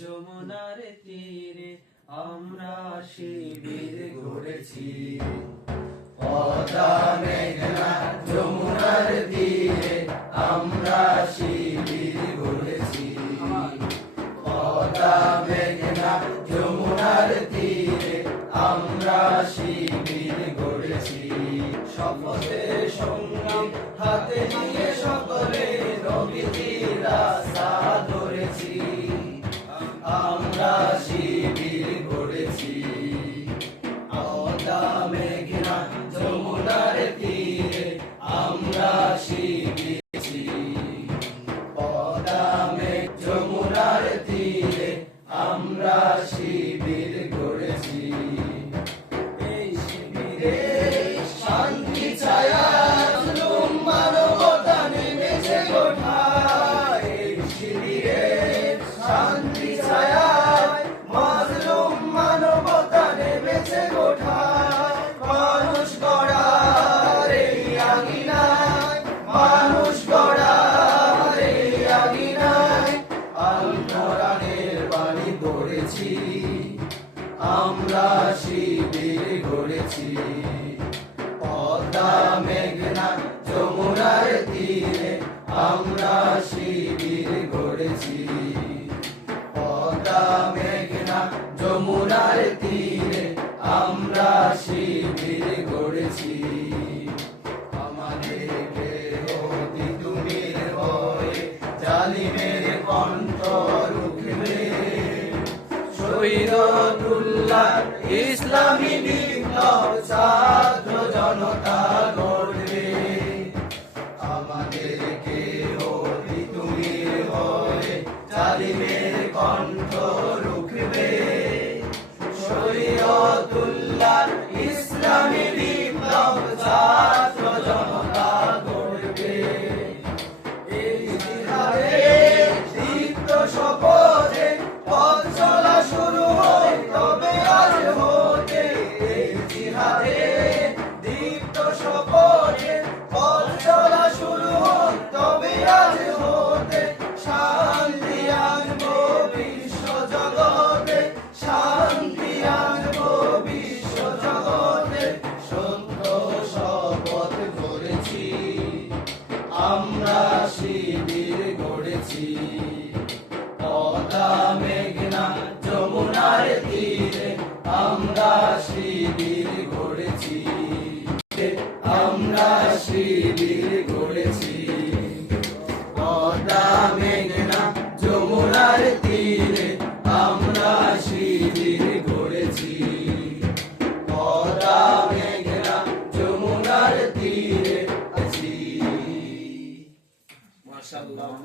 যমুনার তীরে আমরা শিবির গড়েছি। পদ্মা মেঘনা যমুনার তীরে আমরা শিবির গড়েছি। পদ্মা মেঘনা যমুনার তীরে আমরা শিবির গড়েছি। শপথের সংগ্রাম হাতে নিয়ে সকলে নবীজির রাস্তা ধরেছি। আমরা শিবির গড়েছি। পদ্মা মেঘনা যমুনার তীরে আমরা শিবির। পদ্মা মেঘ যমুনার তীরে আমরা শিবির গড়েছি। এই শিবিরে শান্তি ছায়া জুলুম মানবতা নেমেছে কোঠায়। এই শিবিরে শান্তি ছায়া মাজলুম মানবতা নেমেছে কোঠায়। মানুষ গড়ার এই আঙিনায়, মানুষ গড়ার এই আঙিনায় আল কোরআনের বাণী পড়েছি। আমরা শিবির গড়েছি। পদ্মা মেঘনা যমুনার তীরে আমরা শিবির গড়েছি। পদ্মা মেঘনা যমুনার তীরে আমরা শিবির গড়েছি। আমাদেরকে অতি তুমির হয়ে জালিমের কণ্ঠ রুখবে। শহীদুল্লাহ ইসলামী বিপ্লব ছাত্র জনতা গড়বে। আমাদেরকে অতি তুমির হয়ে জালিমের কণ্ঠ রুখবে। শহীদুল্লাহ ইসলামী বিপ্লব ছাত্র জনতা গড়বে। এই জিহাদে দীপ্ত শপথে পথ চলা শুরু হয় তবে আজ হতে। এই জিহাদে দীপ্ত শপথে পথ চলা শুরু হয় তবে আজ হতে। শান্তি আনবো বিশ্ব জগতে, শান্তি আনবো বিশ্ব জগতে। সত্য শপথ করেছি, আমরা শিবির গড়েছি। পদ্মা মেঘনা যমুনার তীরে আমরা শিবির গড়েছি। আমরা শিবির গড়েছি। পদ্মা মেঘনা যমুনার তীরে আমরা শিবির গড়েছি। পদ্মা মেঘনা যমুনার তীরে আছি। মাশাআল্লাহ।